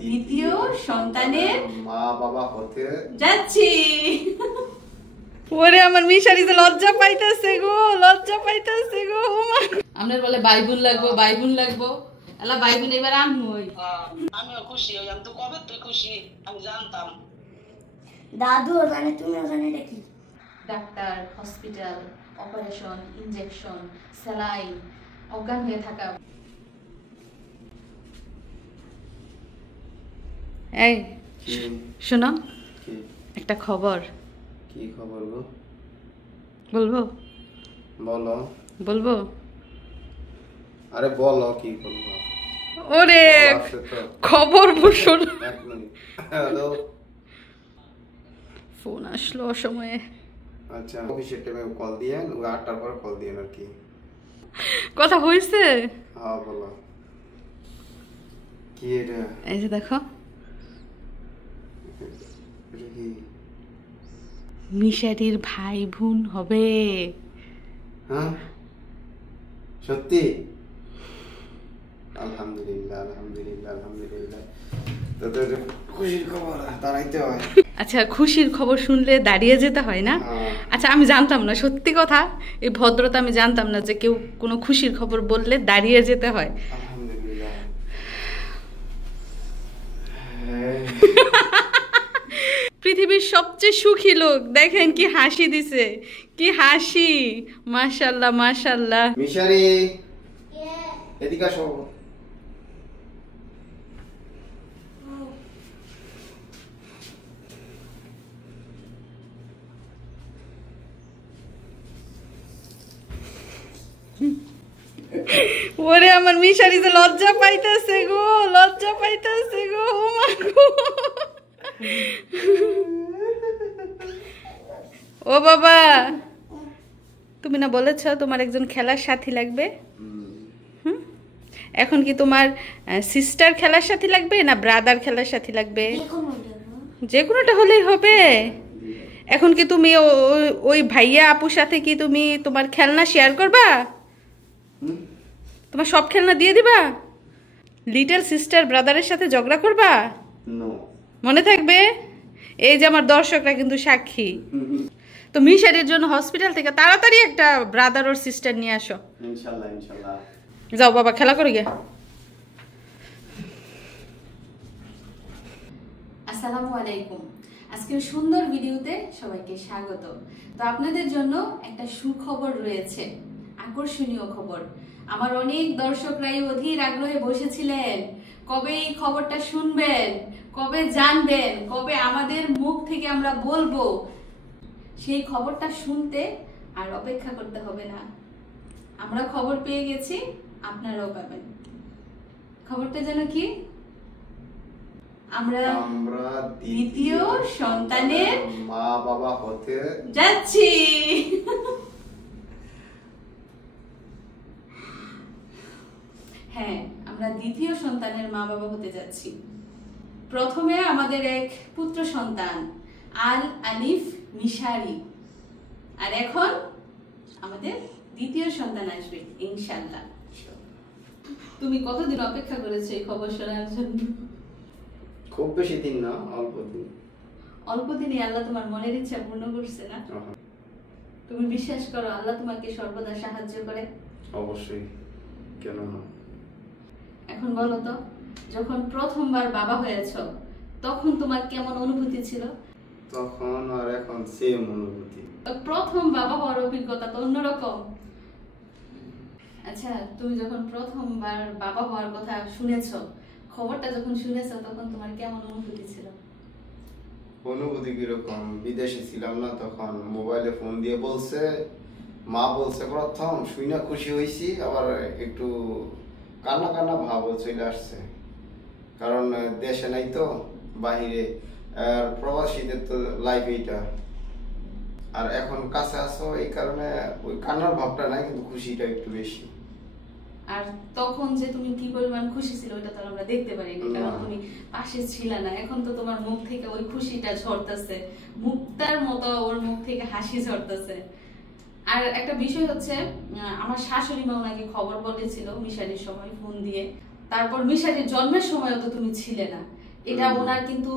দ্বিতীয় সন্তানের মা বাবা হতে যাচ্ছি। ওরে আমার মিশারিতে লজ্জা পাইতাছে গো, লজ্জা পাইতাছে গো। আমরা বলে বাইবুল লাগবো, বাইবুল লাগবো, এলা বাইবুল এবার আনমই। আমিও খুশি হইলাম। তো কবে তুই খুশি? আমি জানতাম। দাদু জানে, তুমিও জানে এটা কি? Doctor, hospital, operation, injection, saline, অজ্ঞান হয়ে থাকা। এই শোনো, একটা খবর। কি খবর গো? বলবো? বলো। বলবো? আরে বলো, কি বলবো? ওরে খবর শোন। এক মিনিট। হ্যালো, ফোন আসলো অসময়ে। আচ্ছা, অফিসের টাইমে কল দিয়েন, 8টার পর কল দিয়েন আর কি। কথা হইছে? হ্যাঁ বলো। কি এটা? এই যে দেখো, মিশারির ভাই বোন হবে। হ্যাঁ সত্যি? আলহামদুলিল্লাহ, আলহামদুলিল্লাহ, আলহামদুলিল্লাহ। তোদের খুশির খবর দাঁড়াইতে হয়। আচ্ছা, খুশির খবর শুনলে দাঁড়িয়ে যেতে হয় না? আচ্ছা, আমি জানতাম না, সত্যি কথা, এই ভদ্রতা আমি জানতাম না যে কেউ কোনো খুশির খবর বললে দাঁড়িয়ে যেতে হয়। আলহামদুলিল্লাহ। পৃথিবীর সবচেয়ে সুখী লোক, দেখেন কি হাসি দিছে, কি হাসি, মাশাআল্লাহ মাশাআল্লাহ। মিশারি এদিকে আসো। ওরে আমার মিশারিতে লজ্জা পাইতাছে গো, লজ্জা পাইতাছে গো। ও মা গো, ও বাবা, তুমি না বলেছ তোমার একজন খেলার সাথী লাগবে? এখন কি তোমার সিস্টার খেলার সাথী লাগবে না ব্রাদার খেলার সাথী লাগবে? যে কোনোটা হলেই হবে। এখন কি তুমি ওই ভাইয়া আপুর সাথে কি তুমি তোমার খেলনা শেয়ার করবা? তোমার সব খেলনা দিয়ে দিবা? লিটল সিস্টার ব্রাদারের সাথে ঝগড়া করবা? মনে থাকবে? এই যে আমার দর্শকরা কিন্তু সাক্ষী। তো মিশারির জন্য হসপিটাল থেকে তাড়াতাড়ি একটা ব্রাদার ওর সিস্টার নিয়ে আসো। ইনশাআল্লাহ, ইনশাআল্লাহ। যাও বাবা, খেলা করে গিয়া। আসসালামু আলাইকুম। আজকের সুন্দর ভিডিওতে সবাইকে স্বাগত। তো আপনাদের জন্য একটা সুখবর রয়েছে, আকর্ষণীয় খবর। আমার অনেক দর্শকরাই অধীর আগ্রহে বসেছিলেন, কবে এই খবরটা শুনবেন, কবে জানবেন, কবে আমাদের মুখ থেকে আমরা বলবো। সেই খবরটা শুনতে আর অপেক্ষা করতে হবে না, আমরা খবর পেয়ে গেছি, আপনারাও পাবেন। খবরটা যেন কি? আমরা দ্বিতীয় সন্তানের মা বাবা হতে যাচ্ছি। হ্যাঁ, আমরা দ্বিতীয় সন্তানের মা বাবা হতে যাচ্ছি। প্রথমে আমাদের এক পুত্র সন্তান আল আলিফ মিশারি, আর এখন আমাদের দ্বিতীয় সন্তান আসবে ইনশাআল্লাহ। তুমি কতদিন অপেক্ষা করেছো এই খবর শোনার জন্য? খুব বেশি দিন না, অল্প দিন। অল্প দিনে আল্লাহ তোমার মনের ইচ্ছা পূর্ণ করছে না? তুমি বিশ্বাস করো আল্লাহ তোমাকে সর্বদা সাহায্য করে? অবশ্যই, কেন না। এখন বলো তো, যখন প্রথমবার বাবা হয়েছো তখন তোমার কেমন অনুভূতি ছিল? তখন আর এখন সেম অনুভূতি। প্রথম বাবা হওয়ার অভিজ্ঞতা তো অন্যরকম। আচ্ছা, তুমি যখন প্রথমবার বাবা হওয়ার কথা শুনেছো, খবরটা যখন শুনেছো, তখন তোমার কেমন অনুভূতি ছিল? অনুভূতি কিরকম? বিদেশে ছিলাম না তখন, মোবাইলে ফোন দিয়ে বলছে, মা বলছে, প্রথম শুনে খুশি হয়েছি, আবার একটু কান্না কান্না ভাবও চলে আসছে। কারণ দেশে নাই তো, বাহিরে, আর প্রবাসীদের তো লাইফ এইটা। আর এখন কাছে আসো, এই কারণে ওই কান্নার ভাবটা নাই, কিন্তু খুশিটা একটু বেশি। আর তখন যে তুমি কি পরিমাণ খুশি ছিল ওটা তো আমরা দেখতে পারিনি, কারণ তুমি পাশে ছিলে না। এখন তো তোমার মুখ থেকে ওই খুশিটা ঝরতেছে, মুক্তার মতো ওর মুখ থেকে হাসি ঝরতেছে। আর একটা বিষয় হচ্ছে, আমার শাশুড়ি মা ওনাকে খবর বলেছিল মিশারির সময় ফোন দিয়ে। তারপর মিশারির জন্মের সময়ও তো তুমি ছিলে না, এটা ওনার কিন্তু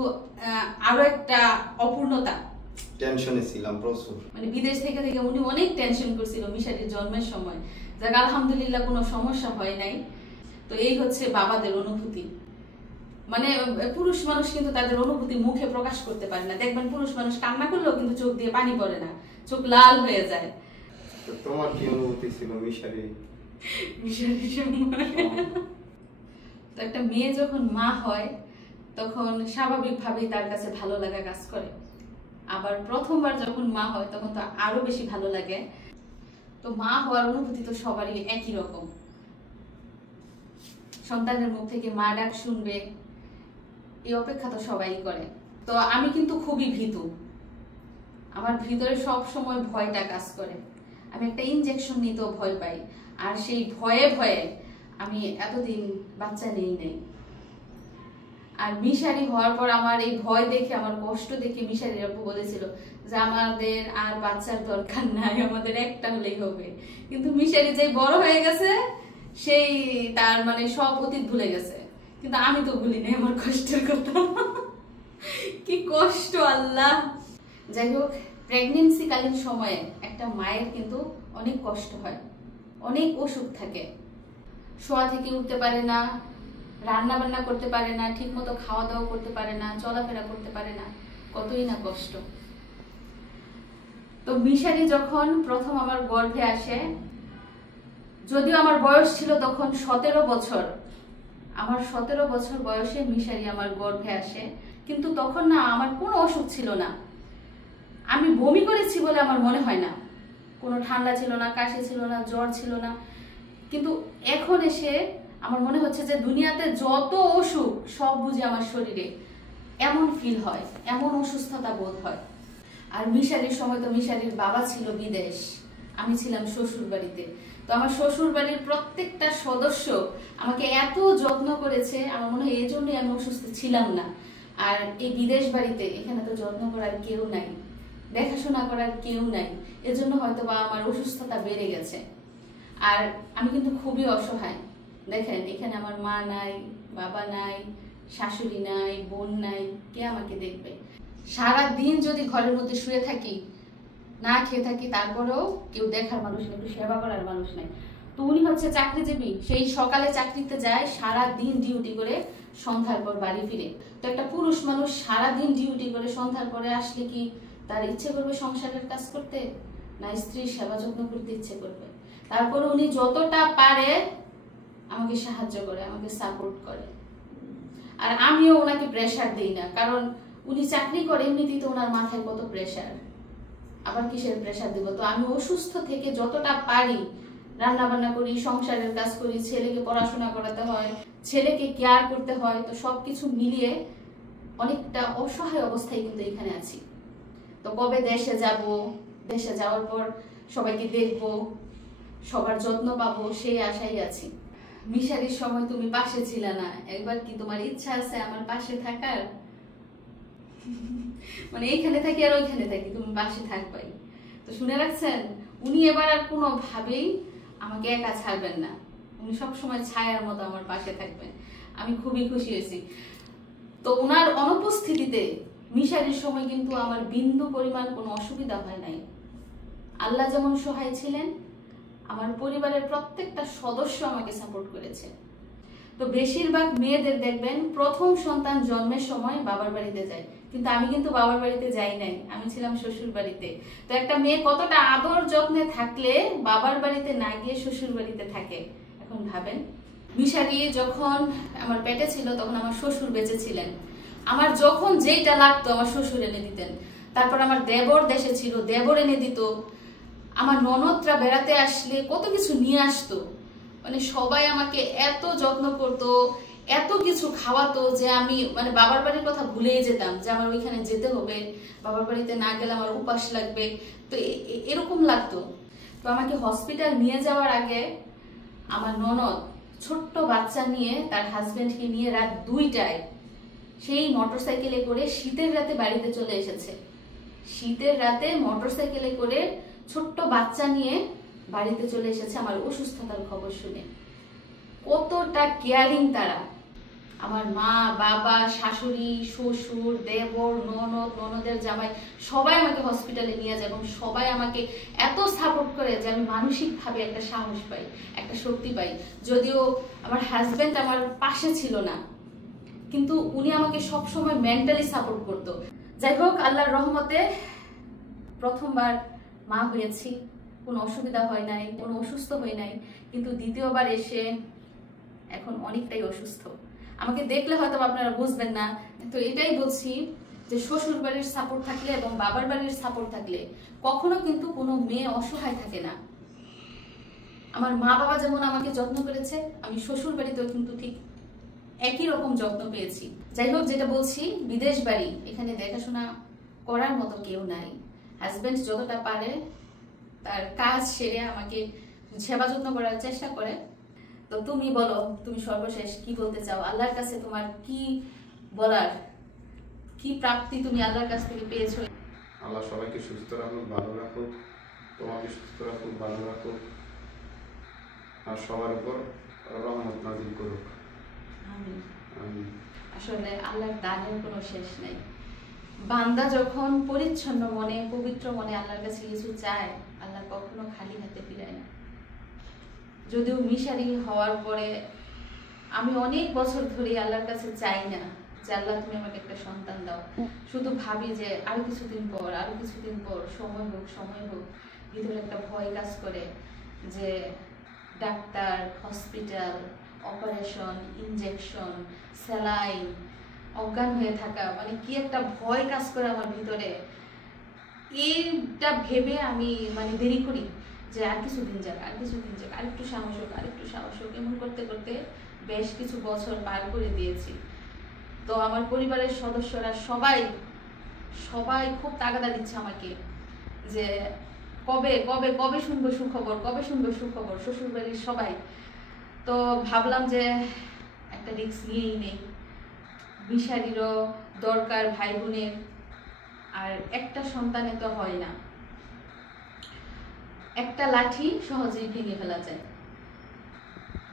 আরো একটা অপূর্ণতা। টেনশনে ছিলাম প্রচুর, মানে বিদেশ থেকে উনি অনেক টেনশন করছিল মিশারির জন্মের সময়, যাক আলহামদুলিল্লাহ কোনো সমস্যা হয় নাই। তো এই হচ্ছে বাবাদের অনুভূতি। মানে পুরুষ মানুষ কিন্তু তাদের অনুভূতি মুখে প্রকাশ করতে পারে না। দেখবেন পুরুষ মানুষ কান্না করলেও কিন্তু চোখ দিয়ে পানি পড়ে না, চোখ লাল হয়ে যায়। তো তোমার কি অনুভূতি ছিল মিশারির সময়? তো একটা মেয়ে যখন মা হয় তখন স্বাভাবিকভাবেই তার কাছে ভালো লাগা কাজ করে। আবার প্রথমবার যখন মা হয় তখন তো আরো বেশি ভালো লাগে। তো মা হওয়ার অনুভূতি তো সবারই একই রকম। সন্তানের মুখ থেকে মা ডাক শুনবে এই অপেক্ষা তো সবাই করে। তো আমি কিন্তু খুবই ভীতু, আমার ভিতরে সব সময় ভয়টা কাজ করে। আমি একটা ইনজেকশন নিতেও ভয় পাই, আর সেই ভয়ে ভয়ে আমি এতদিন বাচ্চা নেই নাই। আর মিশারি হওয়ার পর আমার এই ভয় দেখে, আমার কষ্ট দেখে মিশারির আপু বলেছিল যে আমাদের আর বাচ্চার দরকার নাই, আমাদের একটা হলেই হবে। কিন্তু মিশারি যে বড় হয়ে গেছে সেই তার মানে সব অতীত ভুলে গেছে, কিন্তু আমি তো ভুলি নাই আমার কষ্টের কথা। কি কষ্ট আল্লাহ। যাই হোক, প্রেগনেন্সি কালীন সময়ে একটা মায়ের কিন্তু অনেক কষ্ট হয়, অনেক অসুখ থাকে। শোয়া থেকে উঠতে পারে না, রান্না বান্না করতে পারে না, ঠিক মতো খাওয়া দাওয়া করতে পারে না, চলাফেরা করতে পারে না, কতই না কষ্ট। তো মিশারি যখন প্রথম আমার গর্ভে আসে, যদিও আমার বয়স ছিল তখন 17 বছর, আমার 17 বছর বয়সে মিশারি আমার গর্ভে আসে। কিন্তু তখন না আমার কোনো অসুখ ছিল না, আমি বমি করেছি বলে আমার মনে হয় না। কোনো ঠান্ডা ছিল না, কাশি ছিল না, জ্বর ছিল না। কিন্তু এখন এসে আমার মনে হচ্ছে যে দুনিয়াতে যত অসুখ সব বুঝে আমার শরীরে এমন ফিল হয়, এমন অসুস্থতা বোধ হয়। আর মিশারির সময় তো মিশারির বাবা ছিল বিদেশ, আমি ছিলাম শ্বশুর বাড়িতে। তো আমার শ্বশুর বাড়ির প্রত্যেকটা সদস্য আমাকে এত যত্ন করেছে, আমার মনে হয় এই জন্যই আমি অসুস্থ ছিলাম না। আর এই বিদেশ বাড়িতে এখানে তো যত্ন করার কেউ নাই, দেখাশোনা করার কেউ নাই, এজন্য হয়তো বা আমার অসুস্থতা বেড়ে গেছে। আর আমি কিন্তু খুবই অসহায়। দেখেন এখানে আমার মা নাই, বাবা নাই, শাশুড়ি নাই, বোন নাই, কে আমাকে দেখবে? সারা দিন যদি ঘরের মধ্যে শুয়ে থাকি, না খেয়ে থাকি, তারপরেও কেউ দেখার মানুষ নেই, কেউ সেবা করার মানুষ নাই। তো উনি হচ্ছে চাকরিজীবী, সেই সকালে চাকরিতে যায়, সারা দিন ডিউটি করে সন্ধ্যার পর বাড়ি ফিরে। তো একটা পুরুষ মানুষ সারা দিন ডিউটি করে সন্ধ্যার পরে আসলে কি তার ইচ্ছে করবে সংসারের কাজ করতে? না স্ত্রীর সেবা যত্ন করতে ইচ্ছে করবে? তারপরে উনি যতটা পারে আমাকে সাহায্য করে, আমাকে সাপোর্ট করে। আর আমিও ওনাকে প্রেশার দিই না, কারণ উনি চাকরি করে, এমনিতেই তো ওনার মাথায় কত প্রেশার, আবার কিসের প্রেশার দিব? তো আমি অসুস্থ থেকে যতটা পারি রান্না বান্না করি, সংসারের কাজ করি, ছেলেকে পড়াশোনা করাতে হয়, ছেলেকে কেয়ার করতে হয়। তো সবকিছু মিলিয়ে অনেকটা অসহায় অবস্থায় কিন্তু এখানে আছি। তো কবে দেশে যাব, দেশে যাওয়ার পর সবাইকে দেখব, সবার যত্ন পাবো, সেই আশাই আছি। মিশারির সময় তুমি পাশে ছিলে না, একবার কি তোমার ইচ্ছা আছে আমার পাশে থাকার? মানে এইখানে থাকি আর ওইখানে থাকি, তুমি পাশে থাকবাই। তো শুনে রাখছেন, উনি এবার আর কোনো ভাবেই আমাকে একা ছাড়বেন না, উনি সবসময় ছায়ার মতো আমার পাশে থাকবেন। আমি খুবই খুশি হয়েছি। তো ওনার অনুপস্থিতিতে মিশারির সময় কিন্তু আমার বিন্দু পরিমাণ কোনো অসুবিধা হয় নাই। আল্লাহ যেমন সহায় ছিলেন, আমার পরিবারের প্রত্যেকটা সদস্য আমাকে সাপোর্ট করেছে। তো বেশিরভাগ মেয়েদের দেখবেন প্রথম সন্তান জন্মের সময় বাবার বাড়িতে যায়, কিন্তু আমি কিন্তু বাবার বাড়িতে যাই নাই, আমি ছিলাম শ্বশুর বাড়িতে। তো একটা মেয়ে কতটা আদর যত্নে থাকলে বাবার বাড়িতে না গিয়ে শ্বশুর বাড়িতে থাকে, এখন ভাবেন। মিশারি যখন আমার পেটে ছিল তখন আমার শ্বশুর বেঁচে ছিলেন, আমার যখন যেইটা লাগতো আমার শ্বশুর এনে দিতেন। তারপর আমার দেবর দেশে ছিল, দেবর এনে দিত। আমার ননদরা বেড়াতে আসলে কত কিছু নিয়ে আসতো, মানে সবাই আমাকে এত যত্ন করতো, এত কিছু খাওয়াতো যে আমি মানে বাবার বাড়ির কথা ভুলেই যেতাম যে আমার ওইখানে যেতে হবে, বাবার বাড়িতে না গেলে আমার উপাস লাগবে। তো এরকম লাগতো। তো আমাকে হসপিটাল নিয়ে যাওয়ার আগে আমার ননদ ছোট্ট বাচ্চা নিয়ে, তার হাজবেন্ডকে নিয়ে রাত 2টায় সেই মোটরসাইকেলে করে শীতের রাতে বাড়িতে চলে এসেছে। শীতের রাতে মোটরসাইকেলে করে ছোট্ট বাচ্চা নিয়ে বাড়িতে চলে এসেছে আমার অসুস্থতার খবর শুনে। কতটা কেয়ারিং তারা। আমার মা বাবা শাশুড়ি শ্বশুর দেবর ননদ ননদের জামাই সবাই আমাকে হসপিটালে নিয়ে যায় এবং সবাই আমাকে এত সাপোর্ট করে যে আমি মানসিকভাবে একটা সাহস পাই, একটা শক্তি পাই। যদিও আমার হাজবেন্ড আমার পাশে ছিল না, কিন্তু উনি আমাকে সবসময় মেন্টালি সাপোর্ট করতো। যাই হোক, আল্লাহর রহমতে প্রথমবার মা হয়েছি, কোনো অসুবিধা হয় নাই, কোনো অসুস্থ হয় নাই। কিন্তু দ্বিতীয়বার এসে এখন অনেকটাই অসুস্থ। আমাকে দেখলে হয়তো আপনারা বুঝবেন না, তো এটাই বলছি যে শ্বশুর বাড়ির সাপোর্ট থাকলে এবং বাবার বাড়ির সাপোর্ট থাকলে কখনো কিন্তু কোনো মেয়ে অসহায় থাকে না। আমার মা বাবা যেমন আমাকে যত্ন করেছে, আমি শ্বশুর বাড়িতেও কিন্তু ঠিক একই রকম যত্ন পেয়েছি। যাই হোক, যেটা বলছি, বিদেশ বাড়ি, এখানে দেখাশোনা করার মতো কেউ নাই। হাজবেন্ড যতটা পারে তার কাজ সেরে আমাকে সেবা যত্ন করার চেষ্টা করে। তো তুমি বলো, তুমি সর্বশেষ কি বলতে চাও? আল্লাহর কাছে তোমার কি বলার, কি প্রাপ্তি তুমি আল্লাহর কাছ থেকে পেয়েছো? আল্লাহ সবাইকে সুস্থ রাখুক, ভালো রাখুক, তোমাকে সুস্থ রাখুক, ভালো রাখুক, আর সবার উপর রহমত নাজিল করুক। আমিন। আসলে আল্লাহর দানের কোনো শেষ নেই। বান্দা যখন পরিচ্ছন্ন মনে পবিত্র মনে আল্লাহর কাছে কিছু চায়, আল্লাহ কখনো খালি হাতে ফিরায় না। যদিও মিশারি হওয়ার পরে আমি অনেক বছর ধরে আল্লাহর কাছে চাই না যে আল্লাহ তুমি আমাকে একটা সন্তান দাও, শুধু ভাবি যে আরো কিছুদিন পর সময় হোক। ভিতরে একটা ভয় কাজ করে যে doctor, hospital, operation, injection, saline, অজ্ঞান হয়ে থাকা, মানে কি একটা ভয় কাজ করে আমার ভিতরে। এইটা ভেবে আমি মানে দেরি করি যে আর কিছুদিন যাক, আরেকটু সাহস হোক, এমন করতে করতে বেশ কিছু বছর পার করে দিয়েছি। তো আমার পরিবারের সদস্যরা সবাই খুব তাগাদা দিচ্ছে আমাকে যে কবে শুনবো সুখবর, শ্বশুর বাড়ির সবাই। তো ভাবলাম যে একটা রিস্ক নিয়েই নেই। মিশারিরও দরকার ভাই বোনের, আর একটা সন্তানে তো হয় না। একটা লাঠি সহজেই ভেঙে ফেলা যায়,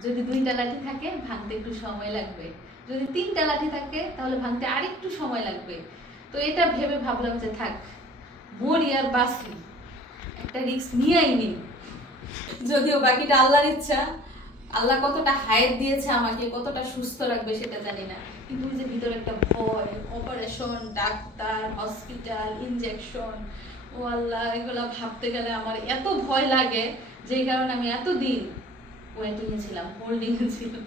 যদি 2টা লাঠি থাকে ভাঙতে একটু সময় লাগবে, যদি 3টা লাঠি থাকে তাহলে ভাঙতে আরেকটু সময় লাগবে। তো এটা ভেবে ভাবলাম যে থাক, মরি আর বাঁচি, একটা রিস্ক নিয়েই নিই। যদিও বাকিটা আল্লাহর ইচ্ছা, আল্লাহ কতটা হায়াত দিয়েছে আমাকে, কতটা সুস্থ রাখবে সেটা জানি না। কিন্তু যে ভিতরে একটা ভয়, অপারেশন, ডাক্তার, হসপিটাল, ইনজেকশন, ও আল্লাহ, এগুলা ভাবতে গেলে আমার এত ভয় লাগে, যেই কারণে আমি এতদিন ওয়েটিংয়ে ছিলাম, হোল্ডিংয়ে ছিলাম।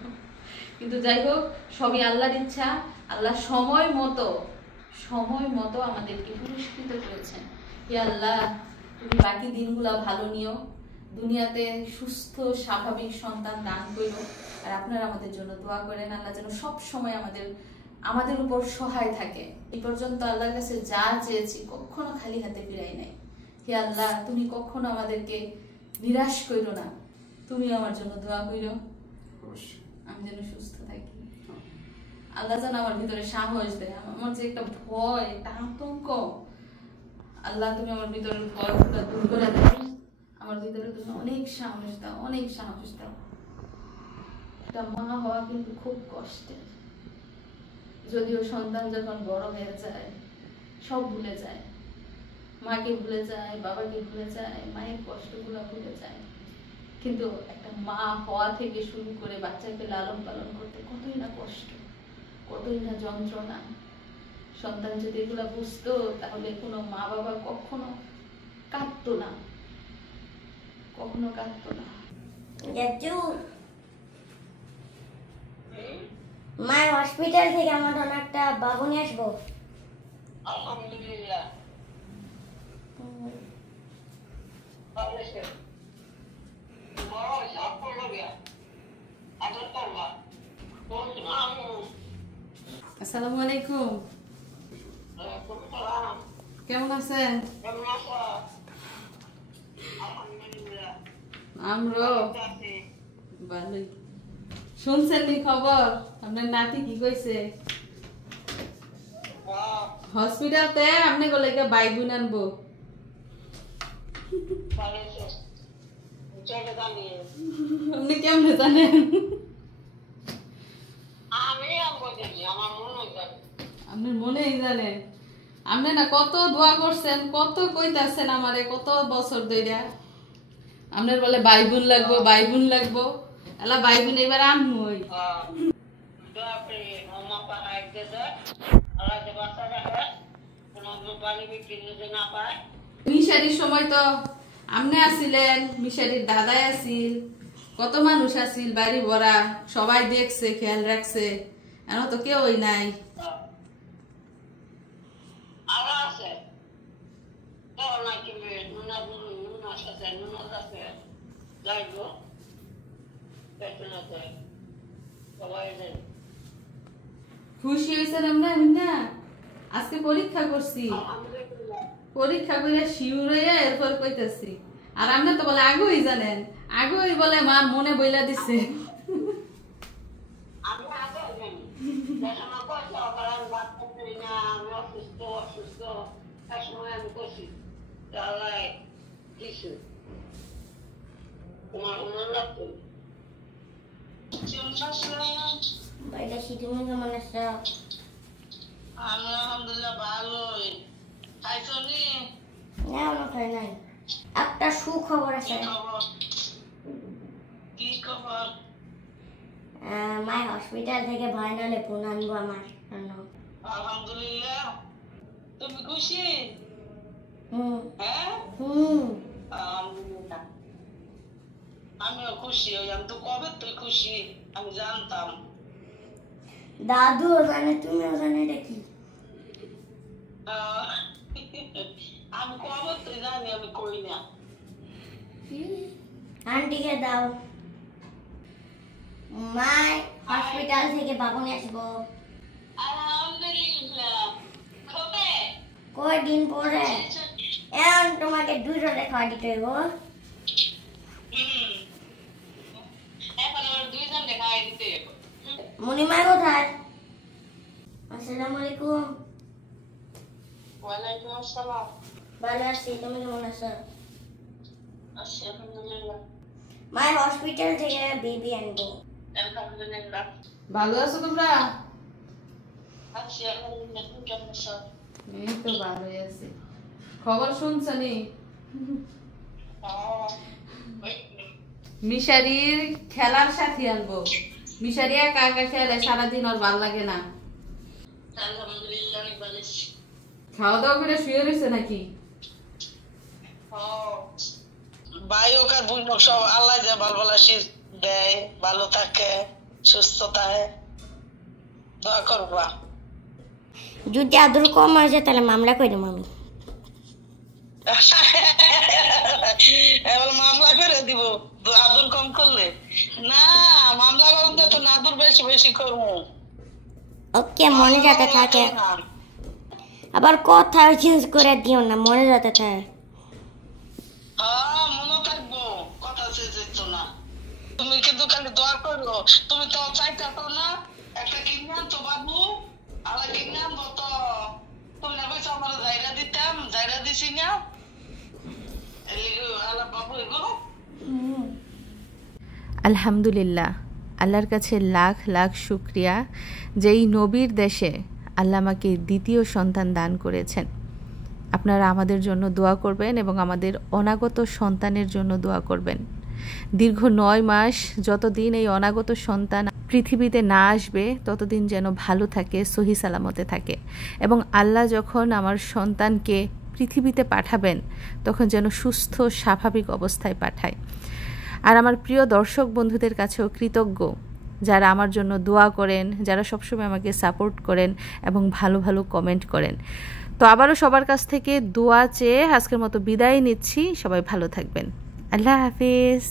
কিন্তু যাই হোক, সবই আল্লাহর ইচ্ছা। আল্লাহ সময় মতো আমাদেরকে পুরস্কৃত করেছেন। হে আল্লাহ, তুমি বাকি দিনগুলা ভালো নিও, দুনিয়াতে সুস্থ স্বাভাবিক সন্তান দান করো। আর আপনারা আমাদের জন্য দোয়া করেন, আল্লাহ যেন সব সময় আমাদের উপর সহায় থাকে। এই পর্যন্ত আল্লাহর কাছে যা চেয়েছি কখনো খালি হাতে ফিরাই নাই। হে আল্লাহ, তুমি কখনো আমাদেরকে নিরাশ করো না, তুমি আমার জন্য দোয়া করো, আমি যেন সুস্থ থাকি। আল্লাহ যেন আমার ভিতরে সাহস দেয়। আমার যে একটা ভয়, একটা আতঙ্ক, আল্লাহ তুমি আমার ভিতরের ভয়টা দূর করে দাও। আমার ভিতরে তুমি অনেক সাহস দাও। একটা মা হওয়া কিন্তু খুব কষ্টের। যদিও সন্তান যখন বড় হয়ে যায় সব ভুলে যায়, মাকে ভুলে যায়, বাবাকে ভুলে যায়, মায়ের কষ্টগুলো ভুলে যায়। কিন্তু একটা মা হওয়া থেকে শুরু করে বাচ্চাকে লালন পালন করতে কতই না কষ্ট, কতই না যন্ত্রণা। সন্তান যদি এগুলা বুঝতো তাহলে কোনো মা বাবা কখনো কাঁদতো না। মায়ের হসপিটাল থেকে আমার জন্য একটা বাবু নিয়ে আসবো। আলহামদুলিল্লাহ। আসসালামু আলাইকুম, কেমন আছেন? আমরাও ভালোই। শুনছেন নি খবর? আপনার নাতি কি কইছে? হসপিটালতে আপনি গলে ভাই বোন আনবো। আপনি কেমনে জানেন? আমি আনবো আপনার মনেই জানে। আপনি না কত দোয়া করছেন, কত কইতাছেন আমারে কত বছর ধরে। আপনার বলে বাইবুল লাগবো, বাইবুল লাগবো, এলা বাইবুল এবার আনমই। মিশারির সময় তো আপনি আসিলেন, মিশারির দাদাই আসিল, কত মানুষ আসিল, বাড়ি ভরা, সবাই দেখছে, খেয়াল রাখছে। এখন তো কেউই নাই। খুশি হয়েছেন আমরা না? আজকে পরীক্ষা করছি, পরীক্ষা করে শিউর হইয়া এরপর কইতাছি। আর আপনি তো বলে আগেই জানেন, আগেই বলে মা মনে বইলা দিছে। তুমি কেমন আছো? আলহামদুলিল্লাহ ভালোই। খাইছনি? না, খাই নাই। একটা সুখবর আছে। কি খবর? মাই হসপিটাল থেকে ফাইনালে ফোন আনবো আমার জন্য। আলহামদুলিল্লাহ। তুমি খুশি? হ্যাঁ, আলহামদুলিল্লাহ। আমিও খুশি। আমি তো কবে তুই খুশি আমি জানতাম। দাদু জানে, তুমিও জানে এটা কি? আমি কবে তুই জানি, আমি কই না। আন্টিকে দাও। মাই হসপিটাল থেকে বাবুনি আসবো। আলহামদুলিল্লাহ। কবে? কয়দিন পরে। এখন তোমাকে 2 রোদে খাওয়া দিতে হইব। এখন আমার 2 জন খাওয়াই দিতে হইব। মনিমা কোথায়? আসসালামু আলাইকুম। ওয়ালাইকুম আসসালাম। ভালো আছি, তুমি কেমন আছো? আছি আলহামদুলিল্লাহ। মাই হসপিটাল থেকে বেবি আনবো। আলহামদুলিল্লাহ। ভালো আছো তোমরা? আছি আলহামদুলিল্লাহ। তুমি কেমন আছো? এই তো ভালোই আছি। খবর শুনছনি? মিশারির খেলার সাথী আনবো। মিশারি একা একা খেলে, সারাদিন ওর ভাল লাগে না। আলহামদুলিল্লাহ অনেক ভালো আছি। খাওয়া দাওয়া করে শুয়ে রয়েছে নাকি? ভাই হোক আর বোন হোক সব আল্লাহ যে ভালো ভালো আশীষ দেয়, ভালো থাকে, সুস্থ থাকে, দোয়া করবা। যদি আদর কম হয়ে তাহলে মামলা করে দেবো আমি। এবার মামলা করে দিব আদর কম করলে? না, মামলা করতে তো না, আদর বেশি বেশি করবো। ওকে, মনে যাতে থাকে। আবার কথা চেঞ্জ করে দিও না, মনে যাতে থাকে। হ্যাঁ, মনে থাকবো, কথা চেঞ্জ হইতো না। তুমি কিন্তু খালি দোয়া করো। তুমি তো চাইতো না একটা কিনে আনতো বাবু, আলা কিনে আনবো তো তুমি না বলছো আমার জায়গা দিতাম, জায়গা দিছি না। আলা বাবু এগুলো আলহামদুলিল্লাহ, আল্লাহর কাছে লাখ লাখ শুকরিয়া যে এই নবীর দেশে আল্লাহ আমাকে দ্বিতীয় সন্তান দান করেছেন। আপনারা আমাদের জন্য দোয়া করবেন এবং আমাদের অনাগত সন্তানের জন্য দোয়া করবেন। দীর্ঘ 9 মাস যতদিন এই অনাগত সন্তান পৃথিবীতে না আসবে ততদিন যেন ভালো থাকে, সহি সালামতে থাকে, এবং আল্লাহ যখন আমার সন্তানকে পৃথিবীতে পাঠাবেন তখন যেন সুস্থ স্বাভাবিক অবস্থায় পাঠায়। আর আমার প্রিয় দর্শক বন্ধুদের কাছেও কৃতজ্ঞ যারা আমার জন্য দোয়া করেন, যারা সবসময় আমাকে সাপোর্ট করেন এবং ভালো ভালো কমেন্ট করেন। তো আবারও সবার কাছ থেকে দোয়া চেয়ে আজকের মতো বিদায় নিচ্ছি। সবাই ভালো থাকবেন। আল্লাহ হাফিজ।